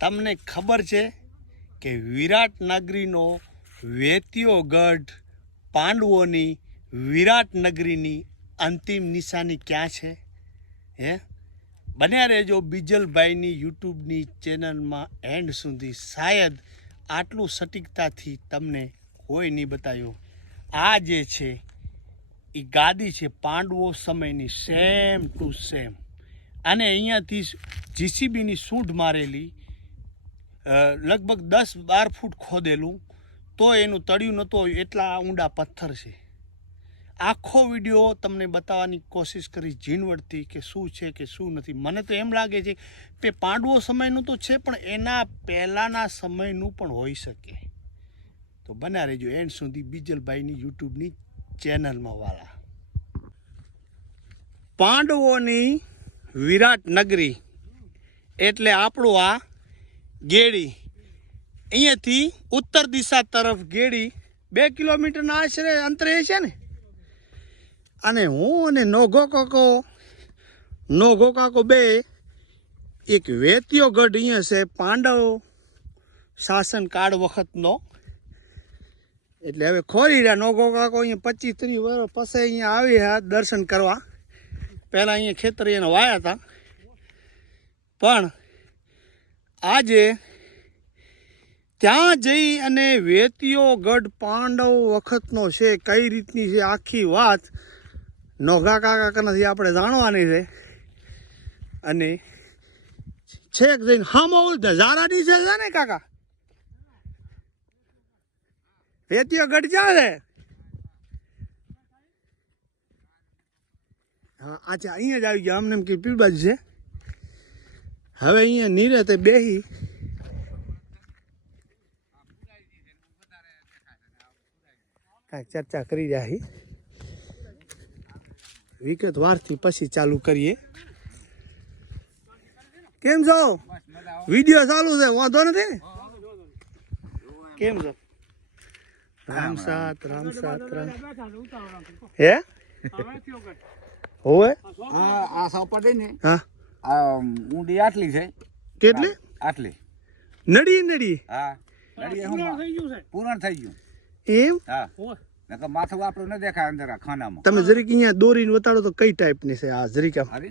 તમને ખબર છે કે વિરાટનગરીનો વેતીયો ગઢ પાંડવોની વિરાટનગરીની અંતિમ નિશાની ક્યાં છે? હે? બન્યા રહેજો બીજલભાઈની યુટ્યુબની ચેનલમાં એન્ડ સુધી. શાયદ આટલું સટીકતાથી તમને કોઈ નહીં બતાવ્યું આ જે છે એ ગાદી છે પાંડવો સમયની સેમ ટુ સેમ અને અહીંયાથી જીસીબીની સૂંઢ મારેલી લગભગ દસ બાર ફૂટ ખોદેલું, તો એનું તળિયું નહોતું, એટલા ઊંડા પથ્થર છે. આખો વીડિયો તમને બતાવવાની કોશિશ કરી ઝીણવટથી કે શું છે કે શું નથી. મને તો એમ લાગે છે કે પાંડવો સમયનું તો છે, પણ એના પહેલાંના સમયનું પણ હોઈ શકે. તો બના રહેજો એન્ડ સુધી બીજલભાઈની યુટ્યુબની ચેનલમાં વાળા પાંડવોની વિરાટ નગરી, એટલે આપણું આ ગેડી. અહીંયાથી ઉત્તર દિશા તરફ ગેડી બે કિલોમીટરના આશરે અંતરે છે ને? અને હું અને નોઘો કાકો નોઘો કાકો બે, એક વેતીયો ગઢ અહીંયા છે, પાંડવ શાસનકાળ વખતનો. એટલે હવે ખોરી રહ્યા નોઘો કાકો અહીંયા પચીસ ત્રીસ વર્ષ પછી અહીંયા આવી હા દર્શન કરવા. પહેલાં અહીંયા ખેતર એને વાયા હતા. પણ આજે ત્યાં જઈ અને વેતીયો ગઢ પાંડવ વખતનો છે, કઈ રીતની છે આખી વાત, નોઘા કાકા કનાથી આપણે જાણવાની છે. અને છેક જઈને હામો ઝારા ડીસે છે ને કાકા? વેતીયો ગઢ ક્યાં છે? હા અચ્છા અહીંયા જ આવી ગયા અમને એમ કે બાજુ છે? હવે અહીંયા નિરતે બેહી. કાંઈક ચર્ચા કરી જાય છીએ વિગત વારથી પછી ચાલુ કરીએ. કેમ છો? વીડિયો ચાલુ છે વાંધો નથી? કેમ છો? રામ સાત રામ સાત રામ. હે? હોવે આ સપાટી ને. હા. આ ઊંડી આટલી છે. કેટલી? આટલી. નડી નડી? હા. નડી એ છે. પૂરણ થઈ ગયું. એમ? હા. નકર માથું આપણું ન દેખાય અંદર આ ખાનામાં. તમે જરીક અહીંયા દોરીને બતાડો તો કઈ ટાઈપની છે આ? જરીક આમ?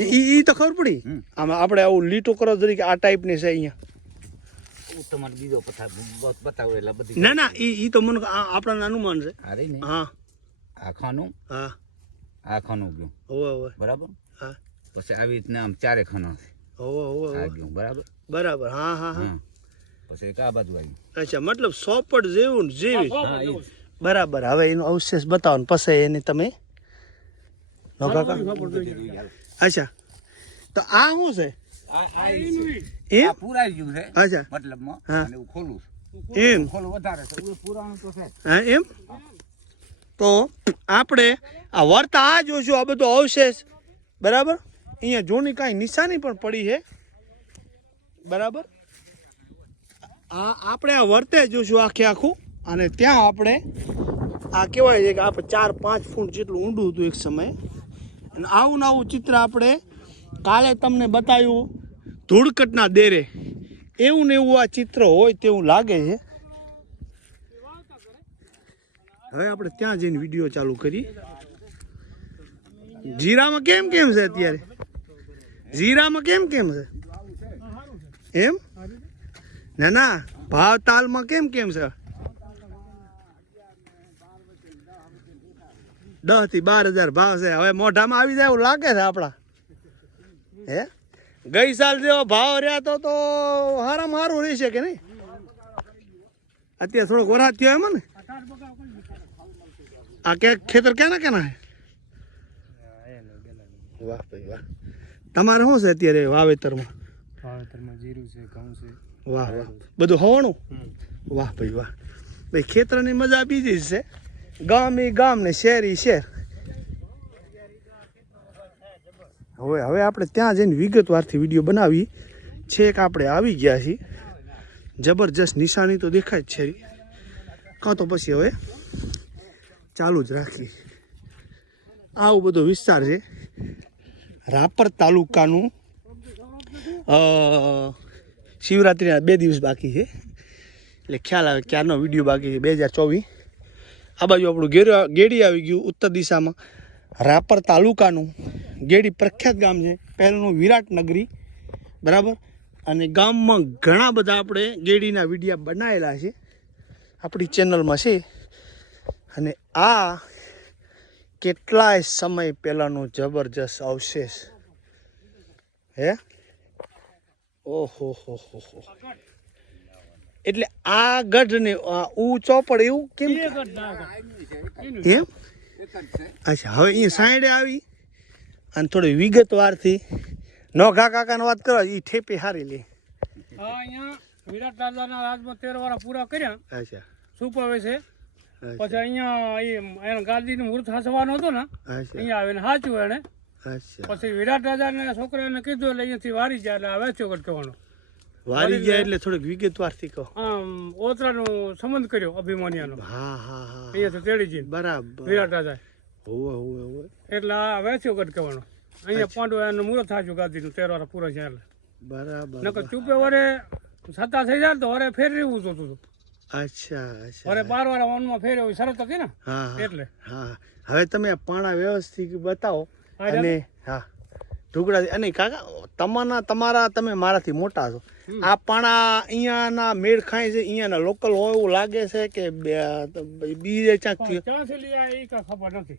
ઈ ઈ તો ખબર પડી. આમાં આપણે આવું લીટો કરો જરીક આ ટાઈપની છે અહીંયા. હું તમારે બીજો બતાવું એટલે બધી ના ના ઈ ઈ તો મને આ- આપણને અનુમાન છે. અરે હા. આ ખાનું? હા. આ ખાનું ગયું. હોવે હોવે. બરાબર? પછી આવી રીતના આમ ચારે ખાના છે. બરાબર? બરાબર હા હા હા. પછી એક આ બાજુ આવી. અચ્છા મતલબ સોપડ જેવું ને જેવી. હા એ બરાબર હવે એનો અવશેષ બતાવો ને પછી એને તમે અચ્છા તો આ શું છે? આ આ છે. પૂરાઈ ગયું છે અચ્છા. મતલબમાં હા. અને ખોલું એમ? ખોલું વધારે છે. પુરાણું તો છે. હા એમ? તો આપણે આ વર્તા આ જોશું આ બધો અવશેષ. બરાબર? અહીંયા જોની કાંઈ નિશાની પણ પડી છે. બરાબર? આ આપણે આ વર્તે જોશું આખે આખું. અને ત્યાં આપણે આ કહેવાય છે કે આપણે ચાર પાંચ ફૂટ જેટલું ઊંડું હતું એક સમયે. અને આવું ને આવું ચિત્ર આપણે કાલે તમને બતાવ્યું ધૂળકટના દેરે. એવું ને એવું આ ચિત્ર હોય તેવું લાગે છે. હવે આપણે ત્યાં જઈને વીડિયો ચાલુ કરીએ. જીરામાં કેમ કેમ છે અત્યારે? જીરામાં કેમ કેમ છે? એમ? ના ના ભાવ તાલમાં કેમ કેમ છે? દસથી બાર હજાર ભાવ છે. હવે મોઢામાં આવી જાય એવું લાગે છે આપણા. હે? ગઈ સાલ જેવો ભાવ રહ્યા તો તો હારામાં હારું રહેશે કે નહીં. અત્યારે થોડોક વરાત થયો એમ ને. આ કે ખેતર કેના કેના વાહ ભાઈ વાહ. તમારે શું છે અત્યારે વાવેતરમાં? વાવેતરમાં જીરું છે ઘઉં છે. વાહ વાહ. બધું હવાનું વાહ ભાઈ વાહ. ભાઈ ખેતરની મજા બીજી જ છે. ગામ એ ગામ ને શહેર ઈ શહેર. હવે હવે આપણે ત્યાં જઈને વિગતવારથી વીડિયો બનાવી છેક આપણે આવી ગયા છીએ. જબરજસ્ત નિશાની તો દેખાય જ છે કાં તો પછી હવે ચાલુ જ રાખી આવું બધો વિસ્તાર છે. રાપર તાલુકાનું શિવરાત્રિના બે દિવસ બાકી છે. એટલે ખ્યાલ આવે ક્યારનો વીડિયો બાકી છે, બે હજાર ચોવીસ. આ બાજુ આપણું ગેર ગેડી આવી ગયું ઉત્તર દિશામાં. રાપર તાલુકાનું ગેડી પ્રખ્યાત ગામ છે. પહેલું વિરાટ નગરી, બરાબર? અને ગામમાં ઘણા બધા આપણે ગેડીના વિડીયા બનાવેલા છે. આપણી ચેનલમાં છે. અને આ કેટલાય સમય પહેલાંનું જબરજસ્ત અવશેષ? હે? ઓહો હો હો હો એટલે આ ગઢને ઊ ચોપડ એવું કેમ એમ? અચ્છા હવે એ સાઈડે આવી અને થોડી વિગતવારથી. નોઘા કાકાની વાત કરો એ ઠેપી હારી લે. હા અહીંયા વિરાટ દાદાના રાજમાં તેર વાળા પૂરા કર્યા. અચ્છા. સુપાવે છે? પછી અહીંયા એનો ગાદીનું મૃત હસવાનું હતો ને અહીંયા આવીને સાચું એને. પછી વિરાટ રાજાને છોકરાને કીધું એટલે અહીંયાથી વારી જાય એટલે વેચ્યો કટકવાનો વારી ગયા એટલે થોડીક વિગતવારથી કહો. આમ ઓતરાનો સંબંધ કર્યો અભિમાન્યાનો. હા હા હા અહીંયાથી તેડી જઈને. બરાબર. વિરાટ રાજા હોવે હોવે હોવે. એટલે આ વેચ્યો કટકવાનો અહીંયા પાંડુ એનું મુહૂર્ત થાચું ગાદીનું તેર વાર પૂરા છે એટલે. બરાબર નકર ચૂપે વરે સત્તા થઈ જાય તો વરે ફેરવું જોતું હતું. અચ્છા અચ્છા. અરે બાર વાર વનમાં ફેરવી શરત હતી ને? એટલે. હા. હવે તમે પાણા વ્યવસ્થિત બતાવો. અને હા. ઢુકડા અને કાકા તમારા તમારા તમે મારાથી મોટા છો. આ પાણા અહીંયાના મેળ ખાય છે અહીંયાના લોકલ હોય એવું લાગે છે કે બે- બીજે ક્યાંકથી ખબર નથી.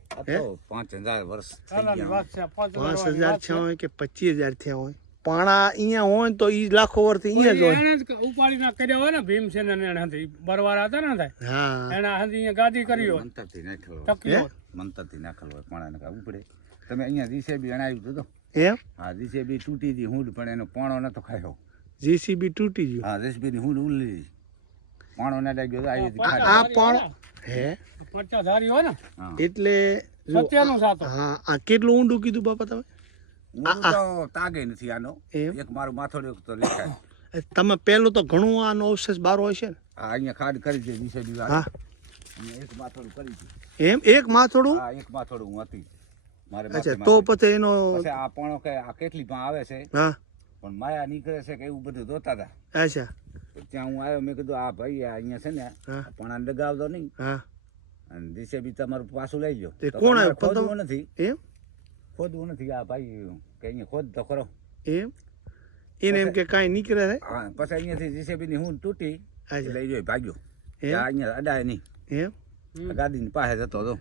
પાંચ હજાર વર્ષ થઈ હાલાની ગયા વાત છે પાંચ હજાર થયા હોય કે પચીસ હજાર થયા હોય? પાણા અહીંયા હોય ને તો એ લાખો વર્ષથી અહીંયા જ હોય. ઉપાડી ના કર્યા હોય ને ભીમસેન ને એને હાથી. બરવાર હતા ને થાય હા. એને હાથી અહીંયા ગાદી કરી હોય. મંતરથી નાખેલો હોય. મંતરથી મંતરથી નાખેલો હોય પાણાને કાંઈ ઉપડે. તમે અહીંયા જીસીબી અણાવ્યું હતું તો? એમ હા જીસીબી તૂટી હતી હુંડ પણ એનો પાણો નતો ખાયો. જીસીબી તૂટી ગયું. હા રેસબીની હુંડ ઉલ્લી પાણો ના લાગ્યો આવી આ પાણો હે? પચાસ ધારી હોય ને. એટલે સત્યાનું સાતો. હા આ કેટલું ઊંડું કીધું બાપા તમે? તાગે નથી આનો. એક મારું માથોડું એક તો લેખાય. તમે પહેલું તો ઘણું આનો અવશેષ બાર હોય છે ને? આ અહીંયા ખાડ કરી છે નીચે દીવા હા. એક માથોડું કરી છે. એમ? એક માથોડું? હા એક માથોડું હું હતી. મારે અચ્છા તો પછી એનો આ પાણો કે આ કેટલી પણ આવે છે? હા. પણ માયા નીકળે છે કે એવું બધું જોતા હતા. અચ્છા. ત્યાં હું આવ્યો મેં કીધું આ ભાઈ અહીંયા છે ને હા. પણ ડગાવતો નહીં. હા. અને દિશે બી તમારું પાછું લઈ ગયો કોણ આવ્યું? નથી. એમ? ખોદવું નથી. આ ભાઈ કે અહીંયા ખોદ તો ખરો. એમ? એને એમ કે કાંઈ નીકળે છે હા પછી અહીંયાથી જીસીબીની હું તૂટી લઈ જોઈ ભાગ્યો. અહીંયા અડાય નહીં. એમ? ગાદીની પાસે જતો હતો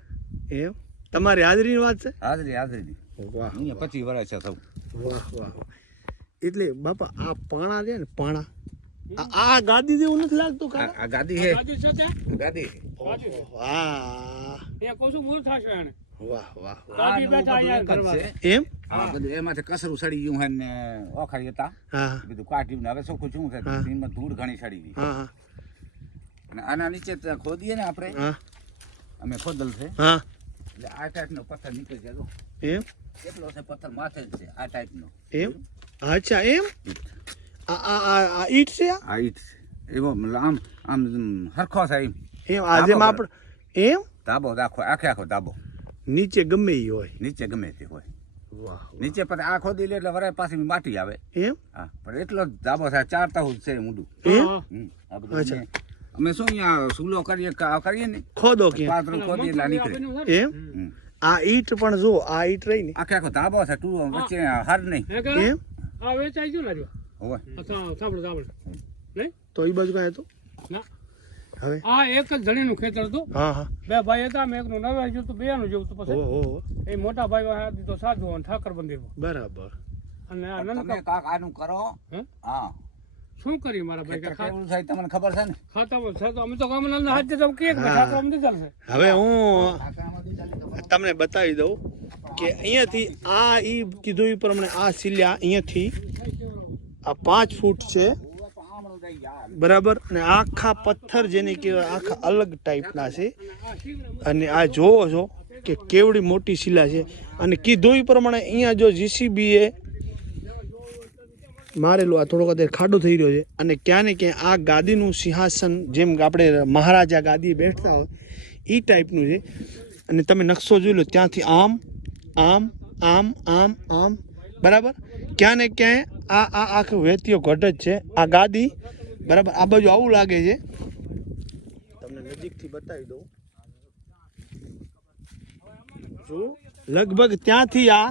એમ? તમારી હાજરીની વાત છે? હાજરી હાજરી વાહ અહીંયા પચીસ વર્ષ છે સૌ વાહ વાહ. એટલે બાપા આ પાણા છે ને પાણા. આ- ગાદી જેવું નથી લાગતું આ આ ગાદી છે. ગાદી છે? ગાદી. વાહ. એ કહું મૂળ થશે એને. વાહ વાહ વાહ. બેઠા કરવા. એમ? આ બધું એમાંથી કસરું સડી ગયું હે ને ઓખાઈ હતા. હા બધું કાઢ્યું ને હવે શું છે હા. એમાં ધૂળ ઘણી સડી ગઈ. હા હા. અને આના નીચે ખોદીએ ને આપણે. હા. અમે ખોદલ છે. હા. એટલે આ ટાઈપનો પથ્થર નીકળી ગયો જો. એમ? કેટલો છે પથ્થર? માથે જ છે આ ટાઈપનો. એમ? અચ્છા એમ? આ આ આ આ ઈટ છે આ? ઈટ છે. એવો આમ આમ હરખો થાય એમ. એમ આ આપણે એમ? ધાબો આખો આખે આખો ધાબો. નીચે ગમે એ હોય. નીચે ગમે તે હોય. વાહ નીચે પછી આ ખોદી લે એટલે વરાય પાછી માટી આવે. એમ? હા પણ એટલો જ ધાબો થાય ચાર તાહું છે ઊંડું. એમ? આ બધું અચ્છા. અમે- શું અહીંયા સૂલો કરીએ કરીએ ને? ખોદો કે? પાત્ર ખોદી એટલે નીકળે? એમ? આ ઈટ પણ જો આ ઈટ રહી ને આખે આખો ધાબો છે ટુ વચ્ચે હર નહીં. એમ? આ વેચાઈ ગયું લાગ્યો હોય સાંભળો સાંભળો. નહીં? તો એ બાજુ કાંઈ હતું? ના. હવે? આ એક જ ધણીનું ખેતર હતું. હા હા. બે ભાઈ હતા મેં એકનું નવે જોયું હતું બેનું જોયું હતું પછી. એ મોટા ભાઈ વાળા દીધો સાધુ અને ઠાકર મંદિરમાં બરાબર. અને આ તમે નનકા કાક આનું કરો. હે? હા. શું કરી મારા ભાઈ? કેવું થાય તમને ખબર છે ને? ખાતામાં છે તો અમે તો ગામના અંદર હાથે તો કે. ઠાકર મંદિર ચાલશે. હવે હું તમને બતાવી દઉં કે અહીંયાથી આ ઈ કીધું એ પ્રમાણે આ સિલ્યા અહીંયાથી આ પાંચ ફૂટ છે. બરાબર? અને આખા પથ્થર જેને કહેવાય, આખા અલગ ટાઈપના છે. અને આ જોવો છો કે કેવડી મોટી શિલા છે. અને કીધું પ્રમાણે અહીંયા જો જીસીબીએ મારેલું, આ થોડોક અત્યારે ખાડો થઈ રહ્યો છે. અને ક્યાં ને ક્યાં આ ગાદીનું સિંહાસન, જેમ આપણે મહારાજા ગાદીએ બેઠતા હોય એ ટાઈપનું છે. અને તમે નકશો જોઈ લો, ત્યાંથી આમ આમ આમ આમ આમ, બરાબર? ક્યાં ને ક્યાંય આ આ આખું વેતીઓ ઘટ જ છે. આ ગાદી બરાબર? આ બાજુ આવું લાગે છે. તમને નજીકથી બતાવી દઉં. જો, લગભગ ત્યાંથી આ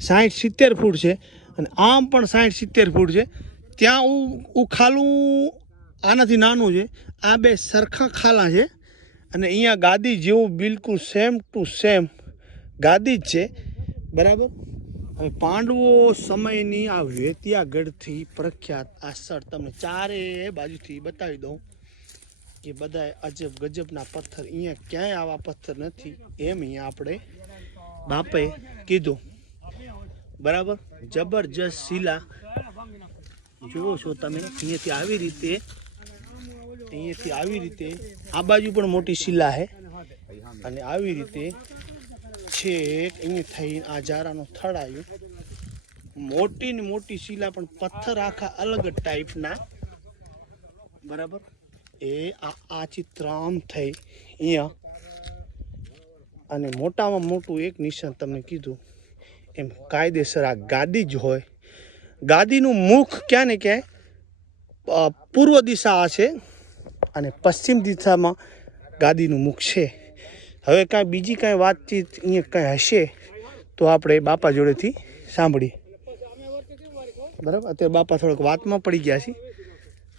સાઠ સિત્તેર ફૂટ છે અને આમ પણ સાઠ સિત્તેર ફૂટ છે. ત્યાં હું ખાલું આનાથી નાનું છે. આ બે સરખા ખાલા છે અને અહીંયા ગાદી જેવું બિલકુલ સેમ ટુ સેમ ગાદી જ છે. બરાબર? હવે પાંડવો સમયની આ વેતિયાગઢથી પ્રખ્યાત આ સ્થળ તમને ચારે બાજુથી બતાવી દઉં કે બધા અજબ ગજબના પથ્થર. અહીંયા ક્યાંય આવા પથ્થર નથી એમ અહીંયા આપણે બાપે કીધું. બરાબર? જબરજસ્ત શિલા. જુઓ છો તમે, અહીંયાથી આવી રીતે, અહીંયાથી આવી રીતે, આ બાજુ પણ મોટી શિલા છે અને આવી રીતે છેક અહીંયા થઈ આ જારાનો થડ આવ્યો મોટી ને મોટી શીલા, પણ પથ્થર આખા અલગ ટાઈપના. બરાબર? એ આ આ ચિત્ર આમ થઈ અહીંયા. અને મોટામાં મોટું એક નિશાન તમને કીધું. એમ કાયદેસર આ ગાદી જ હોય. ગાદીનું મુખ ક્યાં ને ક્યાંય પૂર્વ દિશા આ છે. અને પશ્ચિમ દિશામાં ગાદીનું મુખ છે. હવે કાંઈ બીજી કાંઈ વાતચીત અહીંયા કાંઈ હશે તો આપણે બાપા જોડેથી સાંભળીએ. બરાબર? અત્યારે બાપા થોડોક વાતમાં પડી ગયા છે.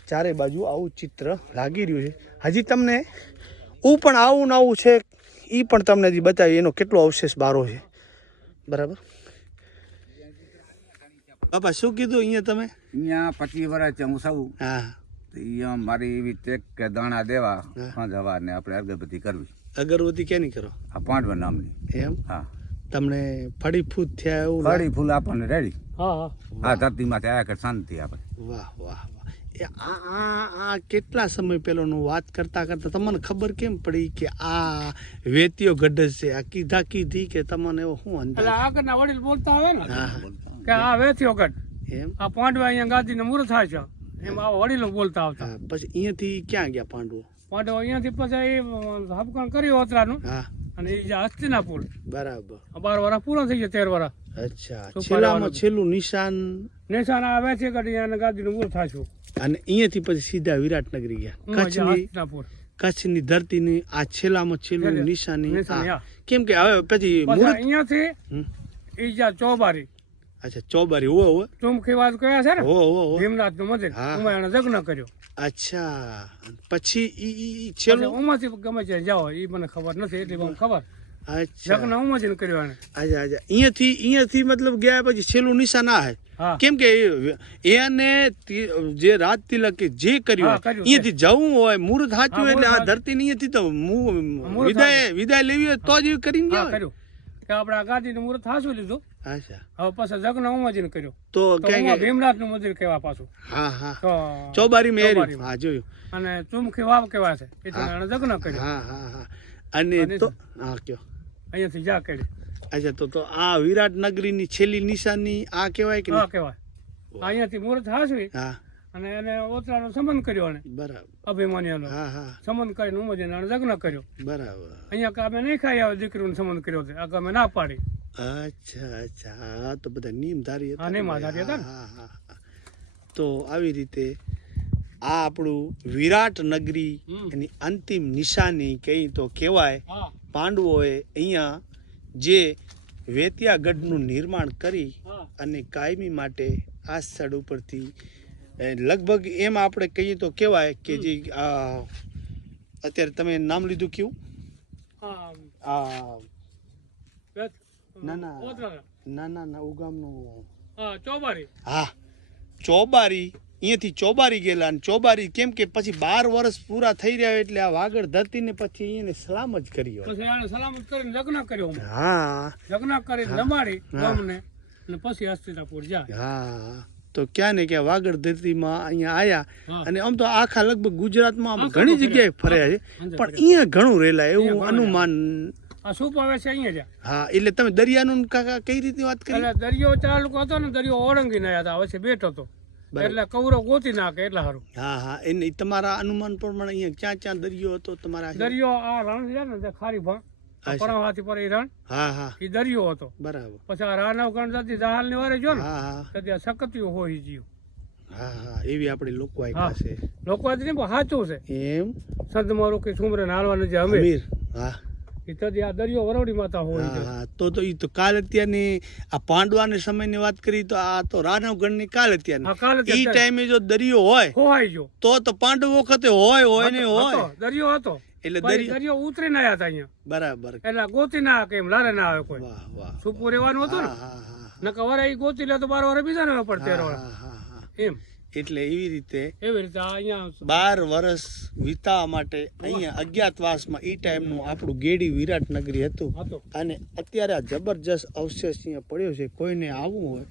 ચારે બાજુ આવું ચિત્ર લાગી રહ્યું છે. હજી તમને હું પણ આવું ને આવું છે એ પણ તમને હજી બતાવી એનો કેટલો અવશેષ બારો છે. બરાબર? બાપા શું કીધું અહીંયા તમે? અહીંયા પચીસ વર્ષ હું સૌ હા. અહીંયા મારી એવી ટેક કે દાણા દેવા. પાંચ હવારને આપણે અગરબત્તી કરવી. અગરબત્તી કેની કરો? આ પાંડવા નામની. એમ? હા. તમને ફળી ફૂટ થયા એવું? ફળી ફૂલ આપણને રેડી. હા હા. આ ધરતીમાંથી આયા કર શાંતિ આપણે. વાહ વાહ વાહ. એ આ આ આ કેટલા સમય પહેલાનું વાત કરતા કરતા તમને ખબર કેમ પડી કે આ વેતીયો ગઢ છે? આ કીધા કીધી કે તમને એવો શું એટલે અંદાજ આગળના વડીલ બોલતા આવે ને. કે આ વેથ્યો ગઢ. એમ? આ પાંડવા અહીંયા ગાદીને મૂર્ત થાય છે. એમ આ વડીલો બોલતા આવતા. પછી અહીંયાથી ક્યાં ગયા પાંડવો? પાંડવો અહીંયાથી પછી હબકણ કર્યું ઓતરાનું અને એ હસ્તિનાપુર. બરાબર. બાર વર્ષ પૂરો થઈ ગયા તેર વર્ષ અચ્છા. છેલ્લામાં છેલ્લું નિશાન? નિશાન આ છે ગઢ અહીંયા ગાદીનું થાય છે. અને અહીંયાથી પછી સીધા વિરાટનગરી ગયા. કચ્છની કચ્છની ધરતીની આ છેલ્લામાં છેલ્લું. નિશાની. કેમ કે હવે પછી અહીંયાથી હમ. ચોબારી અચ્છા ચોબારી હોવે હોવે ચોમખી વાત કયા છે ને? હો હો હો. ભીમનાથનું મંદિર ઉમાયણ જગ્ન કર્યો. અચ્છા. પછી ઈ ઈ ઈ છેલ્લું? ઉમાંથી ગમે છે જાઓ એ મને ખબર નથી એટલી મને ખબર. અચ્છા. જગ્ન ઉમાથી કર્યો એને. અચ્છા અચ્છા. અહીંયાથી અહીંયાથી મતલબ ગયા પછી છેલ્લું નિશાન આ હે. કેમ કે એને જે રાજ તિલક જે કર્યું હા, અહીંયાથી જવું હોય મુહૂર્ત હાચ્યું હા, એટલે આ ધરતી અહીંયાથી તો વિદાય વિદાય લેવી હોય તો જ કરીને ગયા હોય. કર્યું. કે આપણે આ ગાદીનું મુહૂર્ત હાસું લીધું? હવે પછી જગ્ન ઉમાજીને કર્યો. તો તો ક્યાં ભીમનાથનું મંદિર કહેવા પાછું. હા હા. ચોબારી મેરી હા જોયું. અને ચુમખી વાવ કહેવાય છે? એટલે હા. કર્યો. હા હા હા. અને અને તો હા કયો. અહીંયાથી જા કરી અચ્છા તો તો આ વિરાટ નગરીની છેલ્લી નિશાની આ કહેવાય કે હા? કહેવાય. અહીંયાથી મુહૂર્ત હાસવી હા. અને એને ઓતરાનો સંબંધ કર્યો એને બરાબર. અભિમાન્યનો. હા હા. સંબંધ કરીને ઉમજી લગ્ન જગ્ન કર્યો. બરાબર. અહીંયા કામે નહીં ખાઈ આવે દીકરીનો સંબંધ કર્યો છે. આ કામે ના પાડી. અચ્છા અચ્છા. હા તો બધા નિયમધારી હતા નિયમધારી હતા હા, હા. તો આવી રીતે આ આપણું વિરાટ નગરી એની અંતિમ નિશાની કહી તો કહેવાય. પાંડવોએ અહીંયા જે વેતિયાગઢનું નિર્માણ કરી અને કાયમી માટે આ સ્થળ ઉપરથી લગભગ એમ આપણે કહીએ તો કહેવાય કે જે આ અત્યારે તમે નામ લીધું કયું? આ ના, ના. ના ના ના ઉગામનું. હા ચોબારી. હા ચોબારી. અહીંયાથી ચોબારી ગયેલા અને ચોબારી કેમ કે પછી બાર વર્ષ પૂરા થઈ રહ્યા એટલે આ વાગડ ધરતીને પછી અહીંયાને સલામ જ કરી હોય. પછી એને સલામત કરીને લગ્ન કર્યો હા. લગ્ન કરીને ગામને અને પછી હસ્તિનાપુર જાય. હા. તો ક્યાં ને ક્યાં વાગડ ધરતીમાં અહીંયા આયા. અને આમ તો આખા લગભગ ગુજરાતમાં ઘણી જગ્યાએ ફર્યા છે. પણ અહીંયા ઘણું રહેલા એવું અનુમાન આ આવે છે અહીંયા જ્યાં? હા એટલે તમે દરિયાનું કાકા કઈ રીતની વાત કરી? એટલે દરિયો ચાલુ હતો ને દરિયો ઓળંગી ના હતા વચ્ચે બેઠો હતો એટલે કવરો ગોતી નાખે એટલે સારું હા હા એને તમારા અનુમાન પ્રમાણે અહીંયા ક્યાં ક્યાં દરિયો હતો તમારા દરિયો આ રણ છે ને ખારી ભા અચ્છા. પર એ રણ હા હા. એ દરિયો હતો. બરાબર. પછી આ રાનવ ગણજાતી જહાલની વારે જો ને હા હા. તો ત્યાં સકતિયું હોય જીવ હા હા એવી આપણી લોકો હા. પાસે. લોકો નહીં પણ સાચું છે. એમ? સંત મારું કે સુમરે હાલવાનું છે અમે અમીર હા. એ તો આ દરિયો વરવડી માતા હોય હા તો તો ઈ તો કાલ અત્યારની આ પાંડવાના સમયની વાત કરી તો આ તો રાનવગઢની કાલ અત્યારની. કાલે ટાઈમે જો દરિયો હોય તો તો પાંડવ વખતે હોય હોય ને હોય. દરિયો હતો. એટલે દરિયો દરિયો ઉતરીને હતા અહીંયા. બરાબર. એટલે ગોતી ના કેમ લારે ના આવે કોઈ. વાહ રહેવાનું હતું ને? નકર વરે ઈ ગોતી લે તો બાર વરે બીજા ને પડતે. એમ. એટલે એવી રીતે એવી રીતે અહીંયા બાર વર્ષ વિતાવા માટે અહીંયા અજ્ઞાતવાસમાં એ ટાઈમનું આપણું ગેડી વિરાટનગરી હતું. અને અત્યારે આ જબરજસ્ત અવશેષ અહીંયા પડ્યો છે. કોઈને આવવું હોય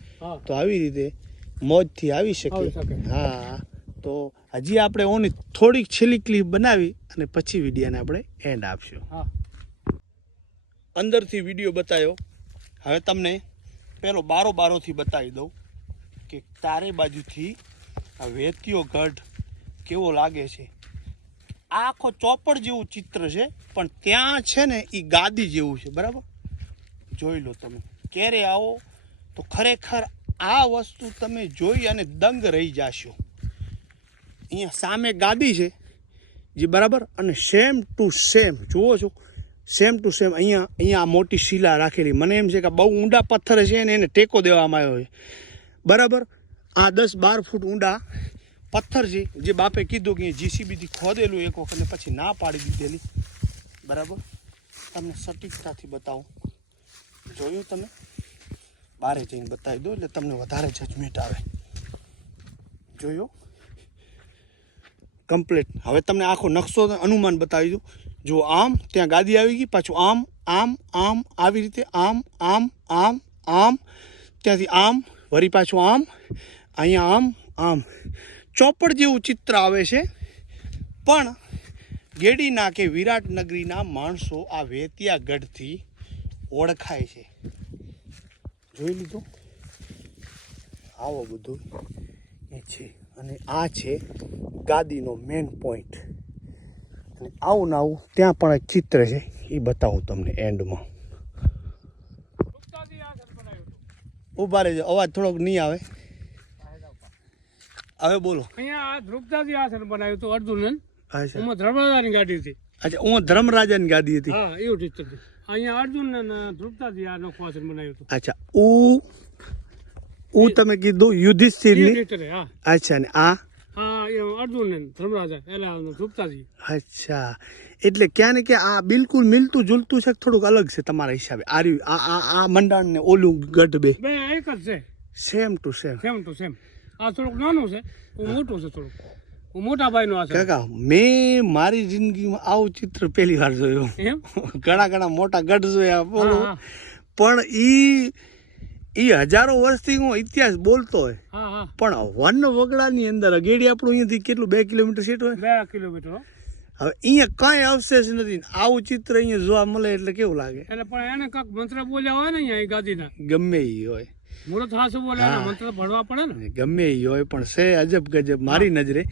તો આવી રીતે મોજથી આવી શકે. હા. તો હજી આપણે ઓની થોડીક છેલ્લી ક્લિપ બનાવી અને પછી વિડીયોને આપણે એન્ડ આપશું. અંદરથી વીડિયો બતાવ્યો હવે તમને પેલો બારો બારોથી બતાવી દઉં કે તારે બાજુથી આ વેતીયો ગઢ કેવો લાગે છે? આખો ચોપડ જેવું ચિત્ર છે, પણ ત્યાં છે ને એ ગાદી જેવું છે, બરાબર? જોઈ લો તમે. ક્યારે આવો તો ખરેખર આ વસ્તુ તમે જોઈ અને દંગ રહી જશો. અહીંયા સામે ગાદી છે, જે બરાબર? અને સેમ ટુ સેમ જુઓ છો? સેમ ટુ સેમ અહીંયા અહીંયા મોટી શિલા રાખેલી. મને એમ છે કે બહુ ઊંડા પથ્થર છે ને એને ટેકો દેવામાં આવ્યો છે. બરાબર? આ દસ બાર ફૂટ ઊંડા પથ્થર છે, જે બાપે કીધું કે જીસીબીથી ખોદેલું એક વખત પછી ના પાડી દીધેલી. બરાબર? તમને સટીકતાથી બતાવું. જોયું તમે? બારે જઈને બતાવી દો એટલે તમને વધારે જજમેન્ટ આવે. જોયો? કમ્પ્લીટ હવે તમને આખો નકશો અનુમાન બતાવી દઉં. જો આમ ત્યાં ગાદી આવી ગઈ, પાછું આમ આમ આમ, આવી રીતે આમ આમ આમ આમ, ત્યાંથી આમ વરી પાછું આમ અહીંયા આમ આમ. ચોપડ જેવું ચિત્ર આવે છે. પણ ગેડીના કે વિરાટનગરીના માણસો આ વેતિયા ગઢથી ઓળખાય છે. જોઈ લીધું? આવો બધું એ છે. અને આ છે ગાદીનો મેન પોઈન્ટ અને આવું ને આવું ત્યાં પણ એક ચિત્ર છે. એ બતાવું તમને એન્ડમાં. ઊભા રહેજો. અવાજ થોડોક નહીં આવે. હવે બોલો. અહીંયા આ ધ્રુપદાજી આસન બનાવ્યું હતું અર્જુનન. અચ્છા એમાં ધર્મરાજાની ગાડી હતી. અચ્છા હું ધર્મરાજાની ગાડી હતી. હા એવું ઠીક હતું અહીંયા અર્જુન અને ધ્રુપદાજી આ નોખું આસન બનાવ્યું હતું. અચ્છા ઉ ઉ તમે કીધું યુધિષ્ઠિરની? હા. અચ્છા ને આ? હા અચ્છા. એટલે ક્યાં ને ક્યાં આ બિલકુલ મિલતું જુલતું છે કે થોડુંક અલગ છે તમારા હિસાબે? આ આ આ આ મંડાણ ને ઓલું ગઢ બે? બે એક જ છે. Same to same same to same આ થોડુંક નાનું છે હું મોટું છે થોડુંક. હું મોટા ભાઈ નું આસન કાકા મેં મારી જિંદગીમાં આવું ચિત્ર પહેલી વાર જોયું. એમ? ઘણા ઘણા મોટા ગઢ જોયા બોલો. પણ ઈ ઈ હજારો વર્ષથી હું ઇતિહાસ બોલતો હોય. હા હા. પણ વન વગડાની અંદર અગેડી આપણું અહીંયાથી કેટલું બે કિલોમીટર સીટ હોય બે કિલોમીટર હવે અહીંયા કાંઈ અવશેષ નથી. આવું ચિત્ર અહીંયા જોવા મળે એટલે કેવું લાગે? એટલે પણ એને કાંક મંત્ર બોલ્યા હોય ને અહીંયા ગાદીના. ગમે એ હોય. મુહૂર્ત હાસુ બોલ્યા મંત્ર ભણવા પડે ને. ગમે હોય પણ છે અજબ ગજબ મારી નજરે.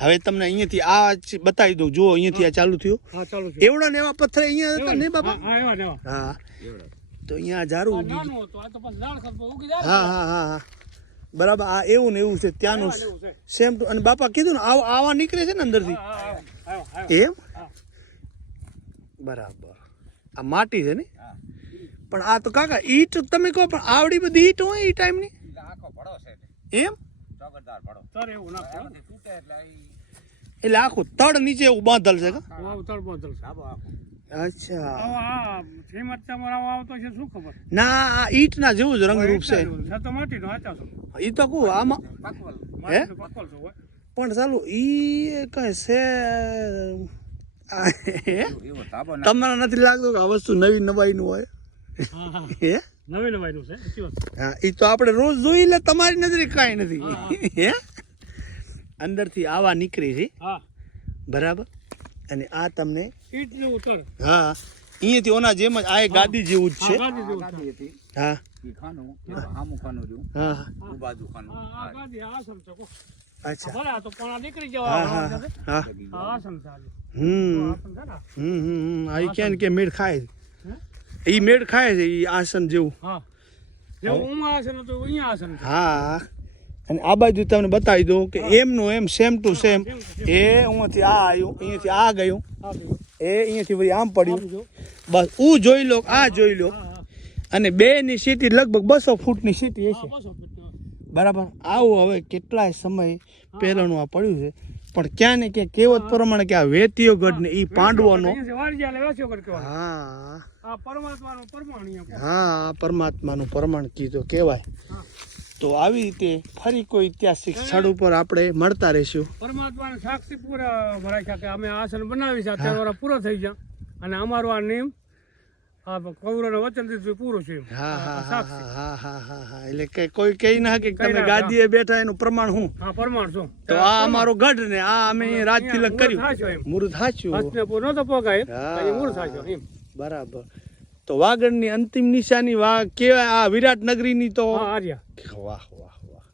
હવે તમને અહીંયાથી આ બતાવી દઉં. જુઓ અહીંયાથી આ ચાલુ થયું. હા ચાલુ છે એવડા ને એવા પથ્થર અહીંયા હતા ને બાપા? હા. તો અહીંયા ઝારું હા હા હા હા. બરાબર આ એવું ને એવું છે ત્યાંનું. સેમ ટુ અને બાપા કીધું ને આવા આવા નીકળે છે ને અંદરથી. એમ? બરાબર. આ માટી છે ને? હા. પણ આ તો કાકા ઈટ તમે કહો પણ આવડી બધી ઈટ હોય એ ટાઈમની? એટલે આખો ભડો છે એટલે. એમ? ચોગરદાર ભડો. તાર એવું ના તૂટે એટલે આખું તળ નીચે એવું બાંધલ છે તળ વાવ છે. અચ્છા. આવો આ શ્રીમદ તમારો આવો આવતો છે શું ખબર? ના આ ઈટના જેવું જ રંગરૂપ છે. ઈ તો કહું આમાં હોય. પણ ચાલુ ઈ કઈ છે હે? ના- તમને નથી લાગતું કે આ વસ્તુ નવી નવાઈ નું હોય? હા? હા હે નવી નવાઈનું છે હા ઈ તો આપણે રોજ જોઈ લે તમારી નજરે કાંઈ નથી. હે અંદરથી આવા નીકળી છે. બરાબર? અને આ તમને ઈટ જેવું તળ હા અહીંયાથી ઓના જેમ જ આ એ ગાદી જેવું જ છે. ગાદી હતી. હા. ઈ ખાનું, એ ખાનું રહ્યું. હા ઊ બાજુ ખાનું. હા આ ગાદી આ આસન અચ્છા. ભલે આ તો પણ નીકળી હા જવા હા આ. હમ. હમ હમ આ કેન કે મીઠ ખાય. એ મેળ ખાય છે એ આસન જેવું. હા. જેવું આસન હતું અહીંયા આસન હા. અને આ બાજુ તમને બતાવી દઉં કે એમનું એમ સેમ ટુ સેમ એ અહીંયાથી આ આવ્યું અહીંયાથી આ ગયું. એ અહીંયાથી વળી આમ પડ્યું. બસ હું જોઈ લો આ જોઈ લો. અને બે ની સીટી લગભગ બસો ફૂટની સીટી હશે. બરાબર? આવું હવે કેટલાય સમય પહેલાનું આ પડ્યું છે. પણ ક્યાં ને ક્યાં કેવત પ્રમાણે કે આ વેતીયો ગઢ ને એ પાંડવોનો. હા. હા પરમાત્માનું પ્રમાણ કીધું કહેવાય. તો આવી રીતે ફરી કોઈ ઐતિહાસિક સ્થળ ઉપર આપણે મળતા રહીશું. પરમાત્માને સાક્ષી પૂરા ભરાય છે કે અમે આસન બનાવી છે અત્યારે પૂરો થઈ ગયા અને અમારું આ નિયમ આ કૌરવને વચન દીધું પૂરું છે હા હા હા હા હા હા હા એટલે કે કોઈ કહી ના કે તમે ગાદીએ બેઠા એનું પ્રમાણ હું હા પરમાણ છું તો આ અમારો ગઢ ને આ અમે રાજ તિલક કર્યું. થાશો હાચ્યું હસ્તને પૂરો નતો પોગાય હા. પછી મૂળ એમ. બરાબર. તો વાગડની અંતિમ નિશાની વા કેવાય આ વિરાટ નગરીની તો વાહ વાહ વાહ.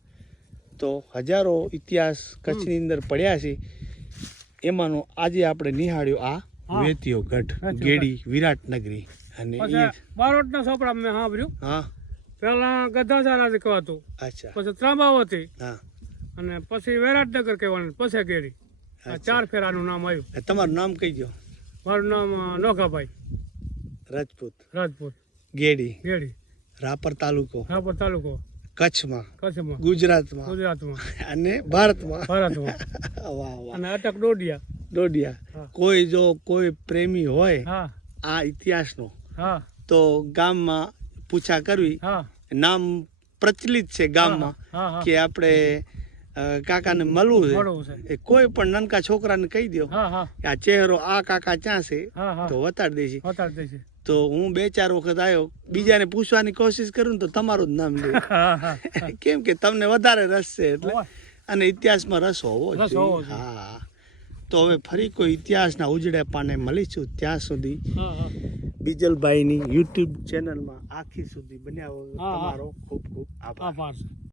તો હજારો ઇતિહાસ કચ્છની અંદર પડ્યા છે. એમાંનો આજે આપણે નિહાળ્યો આ. વેતીયો ગઢ. ગેડી વિરાટ નગરી. અને બારોટના સોપડા મેં સાંભળ્યું. હા. પેલા ગધાસારા કહેવાતું. અચ્છા. પછી ત્રાંબાવતી હા. અને પછી વિરાટનગર કહેવાનું પછી ગેડી આ ચાર ફેરાનું નામ આવ્યું. તમારું નામ કહી દો મારું નામ નોખાભાઈ રાજપૂત. રાજપૂત. ગેડી ગેડી રાપર તાલુકો. રાપર તાલુકો. કચ્છમાં. કચ્છમાં. ગુજરાતમાં. ગુજરાતમાં. અને ભારતમાં. ભારતમાં. વાહ વાહ. અને અટક ડોડિયા દોડિયા. કોઈ જો કોઈ પ્રેમી હોય હા. આ ઇતિહાસનો. તો ગામમાં પૂછા કરવી. નામ પ્રચલિત છે ગામમાં કે આપણે કાકાને મળવું છે. એ કોઈ પણ નાનકા છોકરાને કહી દો કે આ ચહેરો આ કાકા ક્યાં છે? તો વતાડી દેશે તો હું બે ચાર વખત આવ્યો બીજાને પૂછવાની કોશિશ કરું ને તો તમારું જ નામ લે. કેમ કે તમને વધારે રસ છે એટલે. અને ઇતિહાસમાં રસ હોવો જોઈએ. હા. તો હવે ફરી કોઈ ઇતિહાસના ઉજળે પાને મળીશું ત્યાં સુધી. બીજલભાઈની યુટ્યુબ ચેનલમાં આખી સુધી બન્યા વગર હા, હા. તમારો ખૂબ ખૂબ આભાર